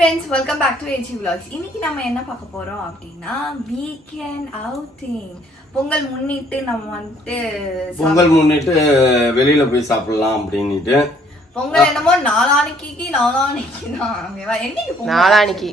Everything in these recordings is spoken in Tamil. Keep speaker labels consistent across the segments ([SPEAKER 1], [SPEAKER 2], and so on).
[SPEAKER 1] Friends welcome back to AG vlogs. இன்னைக்கு நம்ம என்ன பார்க்க போறோம் அப்படின்னா வீக்கெண்ட் அவுட்டிங் பொங்கல் முன்னிட்டு நம்ம வந்துட்டு
[SPEAKER 2] பொங்கல் முன்னிட்டு வெளியில போய் சாப்பிடலாம் அப்படின்னுட்டு.
[SPEAKER 1] பொங்கல் என்னமோ நாளானிக்கு நாளானிக்கு தான் என்னைக்கு பொங்கல்?
[SPEAKER 3] நாளானிக்கு.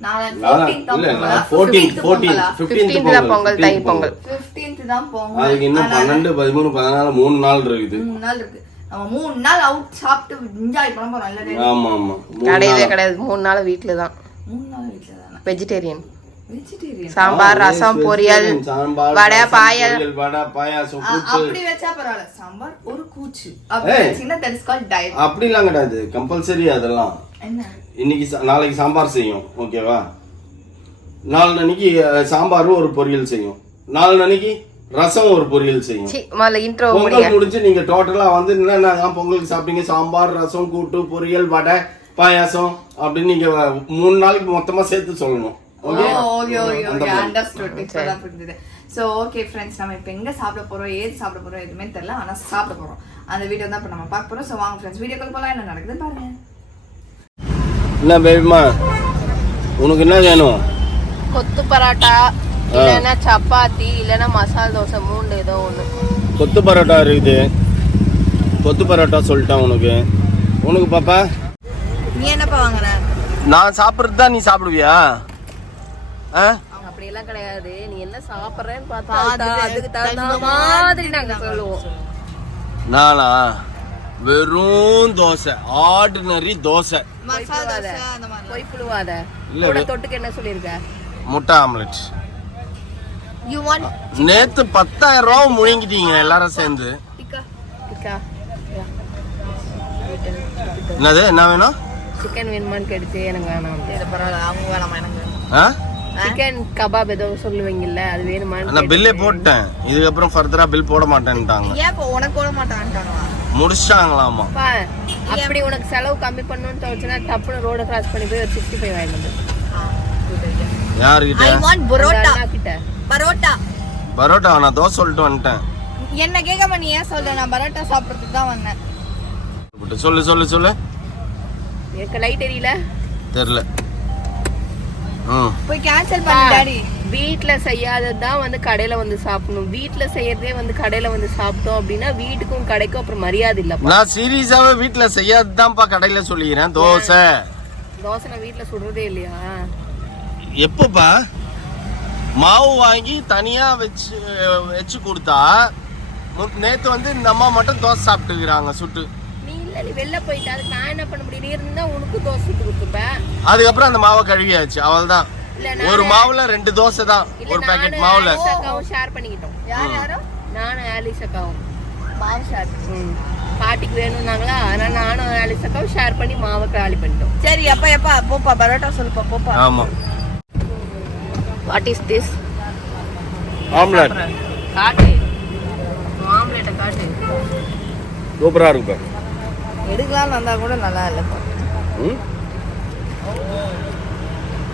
[SPEAKER 1] நாளானிக்கு
[SPEAKER 2] நாளா-
[SPEAKER 1] 14th தான்
[SPEAKER 2] இல்ல
[SPEAKER 1] பொங்கலா?
[SPEAKER 2] ஃபோர்டீன்
[SPEAKER 1] 15th
[SPEAKER 2] ஃபோர்டீன்
[SPEAKER 1] பொங்கலா?
[SPEAKER 2] ஃபிஃப்டீன்த்
[SPEAKER 3] 15th தான் பொங்கல், தை பொங்கல்.
[SPEAKER 1] 15th தான் பொங்கல்.
[SPEAKER 2] அதுக்கு இன்னும் பன்னெண்டு பதிமூணு பதினாலு மூணு நாள் இருக்குது.
[SPEAKER 1] மூணு நாள் இருக்கு நம்ம மூணு நாள் அவுட் சாப்பிட்டு என்ஜாய் பண்ண போறோம் இல்ல
[SPEAKER 2] ஆமா ஆமா. மூணு
[SPEAKER 3] கிடையவே
[SPEAKER 2] நாள்.
[SPEAKER 3] கிடையாது. மூணு நாள் வீட்டில் தான்
[SPEAKER 1] மூணு நாள் வீட்டுல தானே
[SPEAKER 3] வெஜிடேரியன்
[SPEAKER 1] வெஜிடேரியன்
[SPEAKER 3] சாம்பார் ரசம் பொரியல் வடை பாயல்.
[SPEAKER 2] வடை பாயாசம்
[SPEAKER 1] அப்படி வச்சா பரவாயில்ல. சாம்பார் ஒரு கூச்சு. அப்படி. வச்சீங்கன்னா தட் இஸ் டயட்
[SPEAKER 2] அப்படிலாம் கிடையாது. கம்பல்சரி அதெல்லாம்.
[SPEAKER 1] என்ன?
[SPEAKER 2] இன்னைக்கு சா- நாளைக்கு சாம்பார் செய்யும். ஓகேவா நாலு அன்னைக்கு சாம்பாரும் ஒரு பொரியல் செய்யும். நாலு அன்னைக்கு ரசம் ஒரு பொரியல் செய்யும். பொங்கல் முடிஞ்சு நீங்க டோட்டலா வந்து என்னென்ன பொங்கலுக்கு சாப்பிட்டீங்க சாம்பார் ரசம் கூட்டு பொரியல் வடை பாயாசம் அப்படின்னு நீங்க மூணு நாளைக்கு மொத்தமா சேர்த்து சொல்லணும். ஓகே
[SPEAKER 1] ஓகே ஃப்ரெண்ட்ஸ் நம்ம இப்போ எங்க சாப்பிட போறோம் ஏது சாப்பிட போறோம் எதுவுமே தெரியல ஆனா சாப்பிட போறோம். அந்த வீடியோ தான் இப்போ நம்ம பார்க்க போறோம். சோ வாங்க ஃப்ரெண்ட்ஸ் வீடியோக்குள்ள போலாம். என்ன நடக்குது பாருங்க.
[SPEAKER 2] என்ன பேபிமா உனக்கு என்ன வேணும்?
[SPEAKER 3] கொத்து பரோட்டா. இல்லைன்னா சப்பாத்தி இல்லைன்னா மசால் தோசை மூணு ஏதோ ஒன்று
[SPEAKER 2] கொத்து பரோட்டா இருக்குது. கொத்து பரோட்டா சொல்லிட்டேன் உனக்கு. உனக்கு பாப்பா?
[SPEAKER 1] நீ என்னப்பா வாங்குற
[SPEAKER 2] நான் சாப்பிட்றது தான் நீ சாப்பிடுவியா? ஆ?
[SPEAKER 3] அப்படியெல்லாம் கிடையாது. நீ என்ன சாப்பிட்றேன்னு பார்த்தா அதுக்கு தகுந்த மாதிரி நாங்க சொல்லுவோம்.
[SPEAKER 2] நானா? வெறும் தோசை. ஆர்டினரி தோசை.
[SPEAKER 1] மசாலா தோசை அந்த மாதிரி
[SPEAKER 3] போய் புழுவாத.
[SPEAKER 2] இல்ல,
[SPEAKER 3] தொட்டுக்கு என்ன சொல்லியிருக்க?
[SPEAKER 2] முட்டை ஆம்லெட். நேத்து பத்தாயிரம் ரூபா முழுங்கிட்டீங்க எல்லாரும் சேர்ந்து. என்னது என்ன வேணும்?
[SPEAKER 3] சிக்கன் வேணுமான்னு கேட்டுச்சு எனக்கு வேணாம்
[SPEAKER 1] பரவாயில்ல அவங்க வேணாமா எனக்கு வேணும்.
[SPEAKER 2] ஆ?
[SPEAKER 3] சிக்கன் கபாப் ஏதோ சொல்லுவீங்கல்ல அது வேணுமான்னு
[SPEAKER 2] நான் பில்லே போட்டேன். இதுக்கப்புறம் ஃபர்தரா பில் போட மாட்டேன்ட்டாங்க.
[SPEAKER 1] ஏன் இப்போ உனக்கு போட மாட்டான்ட்டானுவா?
[SPEAKER 2] முடிச்சிட்டாங்களாமா.
[SPEAKER 3] பா, அப்படி உனக்கு செலவு கம்மி பண்ணணும்னு தோணுச்சுன்னா டப்புன்னு ரோட கிராஸ் பண்ணி போய் ஒரு சிக்ஸ்டி ஃபைவ் வாங்கிட்டு வந்து.
[SPEAKER 2] யாருக்கிட்ட
[SPEAKER 1] வாண்ட்
[SPEAKER 3] அந்த அண்ணா கிட்ட
[SPEAKER 1] பரோட்டா.
[SPEAKER 2] பரோட்டா நான் தோசை சொல்லிட்டு வந்துட்டேன்.
[SPEAKER 1] என்ன கேட்காம நீ ஏன் சொல்ற? நான் பரோட்டா சாப்பிட்றதுக்கு தான் வந்தேன்.
[SPEAKER 2] விட்டு சொல்லு சொல்லு சொல்லு.
[SPEAKER 3] எனக்கு லைட் எரியல.
[SPEAKER 2] தெரில ம்
[SPEAKER 1] போய் கேன்சல் பண்ணு டாடி.
[SPEAKER 3] வீட்ல செய்யாதது தான் வந்து கடையில வந்து சாப்பிடணும். வீட்ல செய்யறதே வந்து கடையில வந்து சாப்பிட்டோம் அப்படின்னா வீட்டுக்கும் கடைக்கும் அப்புறம் மரியாதை இல்லப்பா.
[SPEAKER 2] நான் சீரியஸாவே வீட்ல செய்யாதுதான்ப்பா கடையில சொல்லிக்கிறேன். தோசை.
[SPEAKER 3] தோசை நான் வீட்ல சுடுறதே இல்லையா?
[SPEAKER 2] எப்பப்பா? மாவு வாங்கி தனியா வச்சு வச்சு கொடுத்தா நேத்து வந்து இந்த அம்மா மட்டும் தோசை சாப்பிட்டுக்கிறாங்க சுட்டு.
[SPEAKER 3] நீ இல்ல நீ வெளில போயிட்ட அதுக்கு நான் என்ன பண்ண முடியும்? நீ இருந்தா உனக்கும் தோசை சுட்டு கொடுத்துப்பேன்
[SPEAKER 2] அதுக்கப்புறம் அந்த மாவை கழுவியாச்சு அவள்தான்.
[SPEAKER 3] இல்ல நான்
[SPEAKER 2] ஒரு மாவுல ரெண்டு தோசை தான்
[SPEAKER 3] இல்ல
[SPEAKER 2] ஒரு பாக்கெட் மாவுல.
[SPEAKER 3] ஷேர் பண்ணிக்கிட்டோம்.
[SPEAKER 1] யார் யாரும்
[SPEAKER 3] நானும் ஆலிஸ் அக்காவும்.
[SPEAKER 1] மாவு
[SPEAKER 3] ம். பாட்டிக்கு வேணும்னாங்களா? அதனால நானும் ஆலிஸ் அக்காவும் ஷேர் பண்ணி மாவை காலி பண்ணிட்டோம்.
[SPEAKER 1] சரி அப்பா எப்பா போப்பா பரோட்டா சொல்லுப்பா போப்பா.
[SPEAKER 2] ஆமா.
[SPEAKER 3] வாட் இஸ் திஸ்
[SPEAKER 2] ஆம்லெட்
[SPEAKER 3] காட்டு ஆம்லெட்டை காட்டு
[SPEAKER 2] சூப்பரா இருக்கு
[SPEAKER 1] எடுக்கலாம்னு வந்தா கூட நல்லா இல்லைப்பா
[SPEAKER 2] ம்?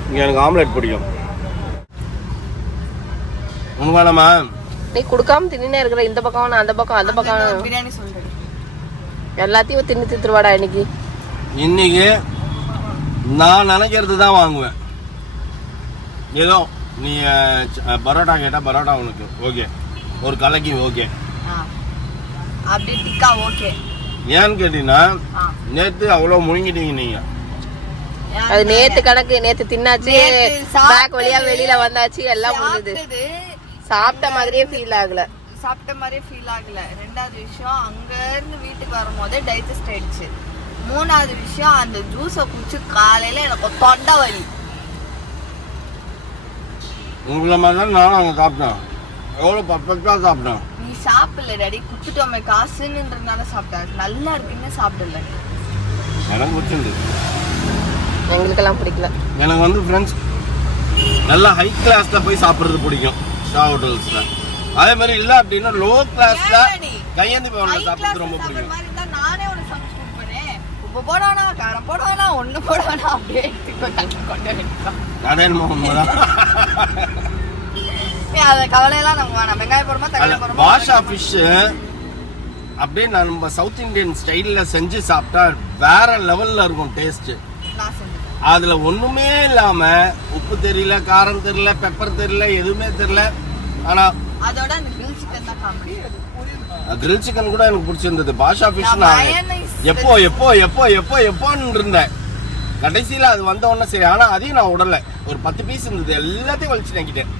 [SPEAKER 2] இங்க எனக்கு ஆம்லெட் பிடிக்கும். உனக்கு வேணாமா?
[SPEAKER 3] நீ கொடுக்காம தின்னே இருக்கிற இந்த பக்கம் நான் அந்த பக்கம் அந்த பக்கம்
[SPEAKER 1] பிரியாணி சொல்லிடு
[SPEAKER 3] எல்லாத்தையும் தின்னு தித்துருவாடா இன்னைக்கு.
[SPEAKER 2] இன்னைக்கு நான் நினைக்கிறது தான் வாங்குவேன். ஏதோ நீ பரோட்டா கேட்டால் பரோட்டா உனக்கு. ஓகே. ஒரு கலக்கி ஓகே.
[SPEAKER 1] ஆ. அப்படி டிக்கா ஓகே.
[SPEAKER 2] ஏன்னு கேட்டீங்கன்னா
[SPEAKER 1] ஆ.
[SPEAKER 2] நேற்று அவ்வளோ முழுங்கிட்டீங்க நீங்கள்
[SPEAKER 3] அது நேத்து கணக்கு நேத்து தின்னாச்சு.
[SPEAKER 1] நேத்து.
[SPEAKER 3] பேக் வழியா வெளியில வந்தாச்சு எல்லாம் முடிஞ்சது சாப்பிட்ட மாதிரியே ஃபீல் ஆகல.
[SPEAKER 1] சாப்பிட்ட மாதிரியே ஃபீல் ஆகல. ரெண்டாவது விஷயம் அங்க இருந்து வீட்டுக்கு வரும்போதே டைஜஸ்ட் ஆயிடுச்சு. மூணாவது விஷயம் அந்த ஜூஸை குடிச்சு காலையில எனக்கு தொண்டை வலி.
[SPEAKER 2] உங்களை மாதிரி தான் நானும் அங்கே சாப்பிட்டேன். எவ்வளோ பர்ஃபெக்டாக சாப்பிட்டேன்.
[SPEAKER 1] நீ சாப்பிடல டாடி குத்துட்டோமே காசுன்றதுனால சாப்பிட்டேன். நல்லா இருக்குன்னு சாப்பிடல.
[SPEAKER 2] எனக்கு பிடிச்சிருந்து
[SPEAKER 3] எங்களுக்கெல்லாம் பிடிக்கல.
[SPEAKER 2] எனக்கு வந்து ஃப்ரெண்ட்ஸ் நல்லா ஹை கிளாஸில் போய் சாப்பிட்றது பிடிக்கும் ஷா ஹோட்டல்ஸில் அதே மாதிரி இல்லை அப்படின்னா லோ கிளாஸில்? கையேந்தி பவனில் சாப்பிட்றது ரொம்ப பிடிக்கும்.
[SPEAKER 1] நானே உனக்கு சமைச்சு கொடுப்பேனே உப்பு போடவேனா காரம் போடவேனா ஒண்ணு போடவேனா அப்படியே கொண்டு வேண்டியதான்
[SPEAKER 2] அதே உண்மைதான்.
[SPEAKER 1] அத கவலையெல்லாம் நமக்கு வேணாம். வெங்காயம் போடுமா தக்காளி போடுமா?
[SPEAKER 2] வாஷா ஃபிஷ் அப்படியே நம்ம சவுத் இந்தியன் ஸ்டைலில் செஞ்சு சாப்பிட்டா வேற லெவலில் இருக்கும் டேஸ்ட்டு
[SPEAKER 1] நான்
[SPEAKER 2] அதுல ஒண்ணுமே இல்லாம உப்பு தெரியல காரம் தெரியல பெப்பர் தெரியல எதுவுமே தெரியல. ஆனா
[SPEAKER 1] அதோட கிரில் சிக்கன்
[SPEAKER 2] கூட எனக்கு பிடிச்சிருந்தது. பாஷா ஃபிஷ்
[SPEAKER 1] நான்
[SPEAKER 2] நான். எப்போ எப்போ எப்போ எப்போ எப்போன்னு இருந்தேன். கடைசியில அது வந்த உடனே சரி ஆனா அதையும் நான் விடல ஒரு பத்து பீஸ் இருந்தது எல்லாத்தையும் வலிச்சு நக்கிட்டேன்.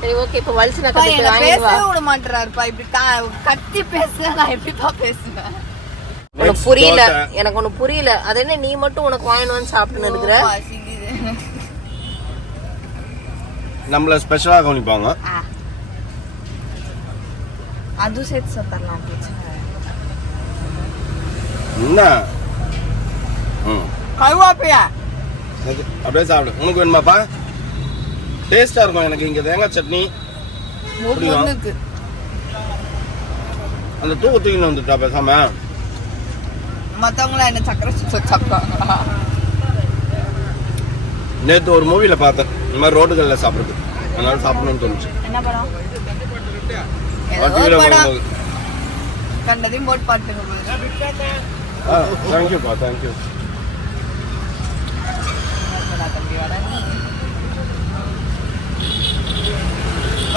[SPEAKER 3] சரி ஓகே இப்போ வலிச்சு நான்
[SPEAKER 1] பேசவே விட மாட்டேறாருப்பா இப்படி கத்தி பேசுனா நான் எப்படிப்பா பேசுவேன்
[SPEAKER 3] உனக்கு புரியல. எனக்கு ஒண்ணு புரியல. அது என்ன நீ மட்டும் உனக்கு வாங்கினு வந்து சாப்பிட்டுன்னு இருக்கிற.
[SPEAKER 2] நம்மள ஸ்பெஷலா கவனிப்பாங்க.
[SPEAKER 1] அதுவும் சேர்த்து சாப்பிடலாம்.
[SPEAKER 2] என்ன?
[SPEAKER 1] கருவாப்பையா
[SPEAKER 2] அது அப்படியே சாப்பிடு. உனக்கு வேணுமாப்பா? டேஸ்டா இருக்கும் எனக்கு இங்க தேங்காய் சட்னி. அந்த தூக்கு தூக்கின்னு வந்துட்டா பேசாம.
[SPEAKER 1] மத்தவங்கள என்ன சக்கரை சுத்த சாப்பிடுவாங்களா
[SPEAKER 2] நேத்து ஒரு மூவில பார்த்தேன். இந்த மாதிரி ரோடுகள்ல சாப்பிடுறது. அதனால சாப்பிடணும்னு தோணுச்சு.
[SPEAKER 1] என்ன படம்? கண்டதையும் போட்டு பாட்டுங்க
[SPEAKER 2] தேங்க்யூப்பா தேங்க்யூ
[SPEAKER 1] தம்பி வர நீ வெக்கமான வெளில நின்று சாப்பிடுறது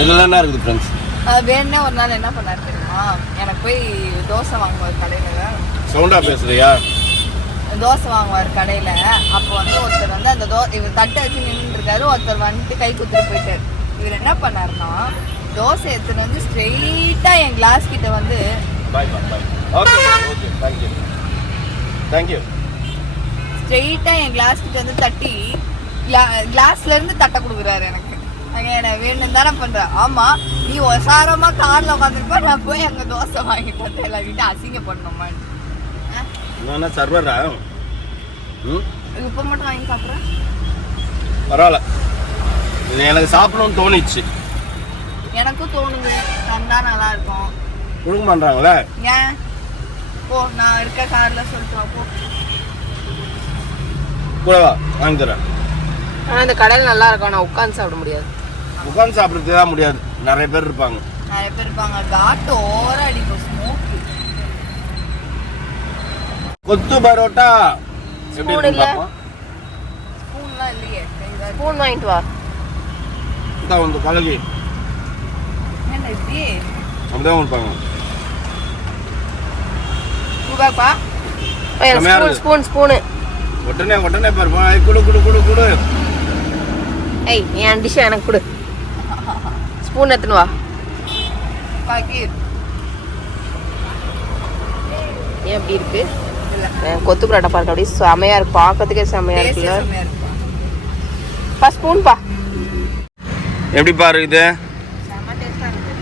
[SPEAKER 2] இதெல்லாம் என்ன இருக்குது ஃப்ரெண்ட்ஸ்
[SPEAKER 1] வேணுன்னே ஒரு நாள் என்ன பண்ணாரு தெரியுமா? எனக்கு போய் தோசை வாங்குவார் கடையில.
[SPEAKER 2] சவுண்டா பேசுறியா?
[SPEAKER 1] தோசை வாங்குவார் கடையில. அப்போ வந்து ஒருத்தர் வந்து அந்த தோ இவர் தட்டை வச்சு நின்றுட்டு இருக்காரு ஒருத்தர் வந்துட்டு கை குத்துட்டு போயிட்டாரு. இவர் என்ன பண்ணாருன்னா தோசை எடுத்துட்டு வந்து ஸ்ட்ரெயிட்டா என் கிளாஸ் கிட்ட வந்து
[SPEAKER 2] bye bye bye okay okay thank you thank you
[SPEAKER 1] ஸ்ட்ரெயிட்டா என் கிளாஸ் கிட்ட வந்து தட்டி கிளாஸ்ல இருந்து தட்டை கொடுக்குறாரு எனக்கு. அங்க என்ன வேணும் தானே பண்ற ஆமா நீ ஒசாரமா கார்ல உட்காந்துருப்ப நான் போய் அங்க தோசை வாங்கிட்டு வந்து எல்லார்கிட்ட அசிங்க பண்ணணுமா
[SPEAKER 2] என்ன சர்வரா ம்?
[SPEAKER 1] இப்ப மட்டும் வாங்கி சாப்பிட்றேன்.
[SPEAKER 2] பரவாயில்ல. எனக்கு சாப்பிடணும்னு தோணிச்சு.
[SPEAKER 1] எனக்கும் தோணுது. தந்தா நல்லா இருக்கும்
[SPEAKER 2] கொடுக்க மாட்டாங்களே
[SPEAKER 1] ஏன்? போ நான் இருக்க கார்ல சொல்லிட்டு போ.
[SPEAKER 2] கூட வா வாங்கி தரேன்.
[SPEAKER 3] ஆனா இந்த கடையில நல்லா இருக்கும். ஆனா உட்கார்ந்து சாப்பிட முடியாது.
[SPEAKER 2] உட்காந்து சாப்பிட்றதுக்கு தான் முடியாது. நிறைய பேர் இருப்பாங்க.
[SPEAKER 1] நிறைய பேர் இருப்பாங்க. காட்டு ஓர அடிக்கும் ஸ்மோக்கு
[SPEAKER 2] கொத்து பரோட்டா. எப்படி? பார்ப்போம்.
[SPEAKER 1] ஸ்பூன்லாம் இல்லையே. இருக்கு.
[SPEAKER 3] ஸ்பூன் வாங்கிட்டு வா.
[SPEAKER 2] இந்தா வந்து கலகி
[SPEAKER 1] என்ன இப்படி
[SPEAKER 2] அப்படிதான் கொடுப்பாங்க
[SPEAKER 1] ரூபாய்ப்பா
[SPEAKER 3] ஸ்பூன்
[SPEAKER 2] இருக்கு.
[SPEAKER 3] Spoon spoon.
[SPEAKER 2] உடனே உடனே பாருப்பா குடு குடு குடு குடு.
[SPEAKER 3] ஏய் என் டிஷ் எனக்கு கொடு. ஸ்பூன் எடுத்துன்னு வா. ஏன் எப்படி இருக்கு? கொத்து பரோட்டா பாருங்க அப்படியே செமையா இருக்கு. பார்க்கறதுக்கே செமையா இருக்குல்ல பா ஸ்பூன் பா.
[SPEAKER 2] எப்படி பாரு இது
[SPEAKER 1] செம்ம டேஸ்டா இருக்கு.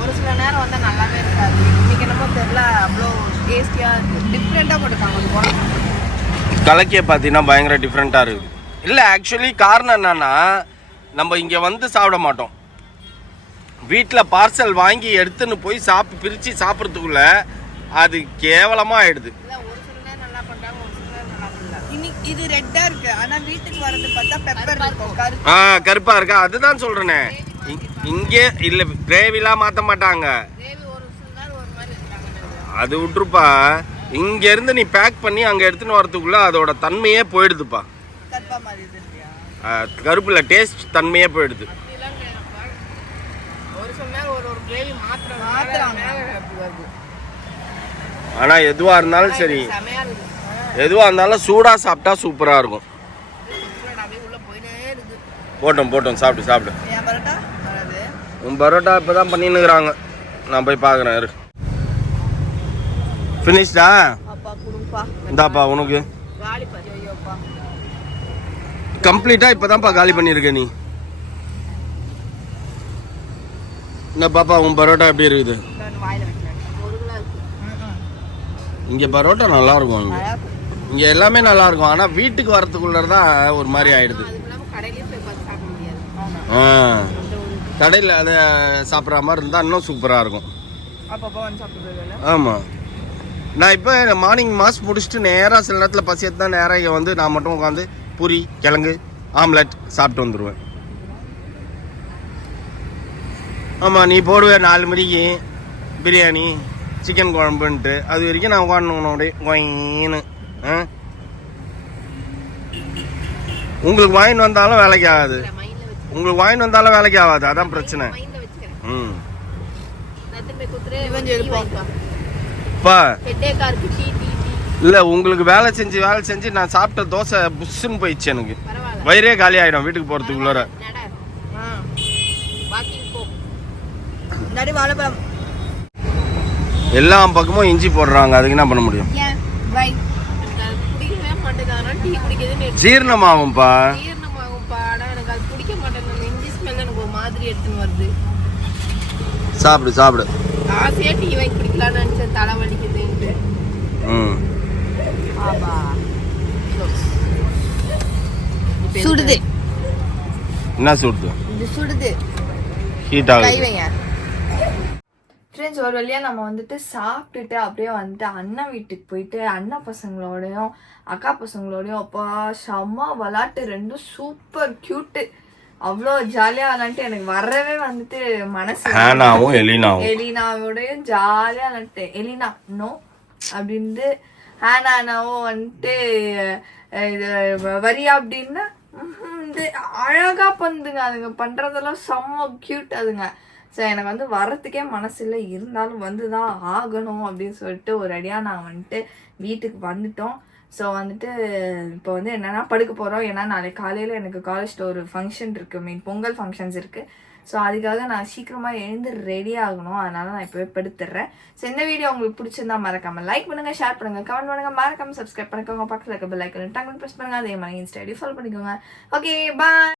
[SPEAKER 1] ஒரு சில நேரம் வந்து நல்லாவே இருக்காது. இன்னைக்கு என்னமோ தெரியல அவ்வளோ டேஸ்டியா இருக்கு. டிஃப்ரெண்டா கொடுத்தாங்க ஒரு குழம்பு.
[SPEAKER 2] கலக்கிய பார்த்தீங்கன்னா பயங்கர டிஃப்ரெண்ட்டாக இருக்குது. இல்லை ஆக்சுவலி காரணம் என்னன்னா நம்ம இங்கே வந்து சாப்பிட மாட்டோம். வீட்டில் பார்சல் வாங்கி எடுத்துன்னு போய் சாப்பிட்டு பிரித்து சாப்பிட்றதுக்குள்ள அது கேவலமாக ஆயிடுது.
[SPEAKER 1] இது ரெட்டா இருக்கு. ஆனா வீட்டுக்கு வரது பார்த்தா பெப்பர் இருக்கும் கருப்பு
[SPEAKER 2] ஆ கருப்பாக இருக்கா. அதுதான் சொல்கிறேனே இங்கே இல்லை கிரேவிலாம் மாற்ற மாட்டாங்க.
[SPEAKER 1] கிரேவி ஒரு சில நேரம் ஒரு மாதிரி இருக்காங்க.
[SPEAKER 2] அது விட்ருப்பா இங்கேருந்து நீ பேக் பண்ணி அங்கே எடுத்துன்னு வரதுக்குள்ள அதோட தன்மையே போயிடுதுப்பா. கருப்புல டேஸ்ட் தன்மையே போயிடுது.
[SPEAKER 3] ஒரு சில நேரம் ஒரு ஒரு கிரேவி மாத்திரம்
[SPEAKER 1] மாத்துறாங்க.
[SPEAKER 3] அப்படி வருது.
[SPEAKER 2] ஆனால் எதுவாக இருந்தாலும் சரி. எதுவாக இருந்தாலும் சூடாக சாப்பிட்டா சூப்பராக இருக்கும். போட்டோம் போட்டோம். சாப்பிடு சாப்பிடு.
[SPEAKER 1] என் பரோட்டா? வராது.
[SPEAKER 2] உன் பரோட்டா இப்போ தான் பண்ணின்னுக்குறாங்க. நான் போய் பார்க்குறேன் இரு. ஃபினிஷ்டா
[SPEAKER 1] அப்பா குடுப்பா
[SPEAKER 2] இந்தாப்பா உனக்கு. கம்ப்ளீட்டாக இப்போ தான்ப்பா காலி பண்ணியிருக்க நீ. என்ன பாப்பா உன் பரோட்டா எப்படி இருக்குது? இங்கே பரோட்டா நல்லா இருக்கும் இங்கே இங்கே எல்லாமே நல்லா இருக்கும் ஆனால் வீட்டுக்கு வரத்துக்குள்ள தான் ஒரு மாதிரி ஆயிடுது. ஆ. கடையில் அதை சாப்பிட்ற மாதிரி இருந்தால் இன்னும் சூப்பராக இருக்கும். ஆமாம் நான் இப்போ மார்னிங் மாஸ் முடிச்சுட்டு நேராக சில நேரத்தில் பசி தான் நேராக இங்கே வந்து நான் மட்டும் உட்காந்து பூரி கிழங்கு ஆம்லெட் சாப்பிட்டு வந்துடுவேன் ஆமாம் நீ போடுவே நாலு மணிக்கு பிரியாணி சிக்கன் குழம்புன்ட்டு. அது வரைக்கும் நான் உட்காந்துக்கணும் அப்படியே ஒயின்னு ஆ? உங்களுக்கு வாங்கிட்டு வந்தாலும் வேலைக்கு ஆகாது. உங்களுக்கு வாங்கிட்டு வந்தாலும் வேலைக்கு ஆகாது. அதான் பிரச்சனை. ம்.
[SPEAKER 3] நான்
[SPEAKER 2] இல்லை உங்களுக்கு வேலை செஞ்சு வேலை செஞ்சு நான் சாப்பிட்ட தோசை புஷ்ஷுன்னு போயிடுச்சு எனக்கு. வயிறே காலி ஆகிடும் வீட்டுக்கு போகிறதுக்குள்ளார எல்லா பக்கமும் இஞ்சி போடுறாங்க. அதுக்கு என்ன பண்ண முடியும்?
[SPEAKER 3] வருது.
[SPEAKER 2] சாப்பிடு சாப்பிடு.
[SPEAKER 3] ஆசையா டீ வாங்கி குடிக்கலாம்னு நினைச்சேன். தலை வலிக்குதுன்ட்டு
[SPEAKER 2] ம்
[SPEAKER 3] ஆபா
[SPEAKER 1] சுடுது
[SPEAKER 2] என்ன சுடுது?
[SPEAKER 1] இது சுடுது.
[SPEAKER 2] ஹீட்
[SPEAKER 1] கை
[SPEAKER 2] ஆகுது.
[SPEAKER 1] வைங்க ஃப்ரெண்ட்ஸ் ஒரு வழியாக நம்ம வந்துட்டு சாப்பிட்டுட்டு அப்படியே வந்துட்டு அண்ணன் வீட்டுக்கு போயிட்டு அண்ணன் பசங்களோடையும் அக்கா பசங்களோடையும் அப்பா செம்ம விளாட்டு. ரெண்டும் சூப்பர் க்யூட்டு அவ்வளோ ஜாலியாக விளாண்டுட்டு எனக்கு வரவே வந்துட்டு மனசு
[SPEAKER 2] ஹேனாவும் எலினாவும்
[SPEAKER 1] எலினாவோடையும் ஜாலியாக விளாட்டு எலினா நோ அப்படின்ட்டு ஹேனானாவும் வந்துட்டு இது வரியா அப்படின்னா பந்து இது அழகா பந்துங்க அதுங்க. பண்றதெல்லாம் செம்ம கியூட் அதுங்க. ஸோ எனக்கு வந்து வரத்துக்கே மனசு இருந்தாலும் வந்து தான் ஆகணும் அப்படின்னு சொல்லிட்டு ஒரு அடியாக நான் வந்துட்டு வீட்டுக்கு வந்துட்டோம். ஸோ வந்துட்டு இப்போ வந்து என்னன்னா படுக்க போகிறோம் ஏன்னா நாளைக்கு காலையில் எனக்கு காலேஜில் ஒரு ஃபங்க்ஷன் இருக்குது மீன் பொங்கல் ஃபங்க்ஷன்ஸ் இருக்குது ஸோ அதுக்காக நான் சீக்கிரமாக எழுந்து ரெடி ஆகணும். அதனால நான் இப்போவே படுத்துடுறேன் ஸோ இந்த வீடியோ உங்களுக்கு பிடிச்சிருந்தா மறக்காமல் லைக் பண்ணுங்க ஷேர் பண்ணுங்க கமெண்ட் பண்ணுங்க. மறக்காமல் சப்ஸ்கிரைப் பண்ணிக்கோங்க. பக்கத்தில் இருக்க பெல் ஐக்கன் டங்கு ப்ரெஸ் பண்ணுங்க. அதே மாதிரி இன்ஸ்டா ஃபாலோ பண்ணிக்கோங்க. Okay bye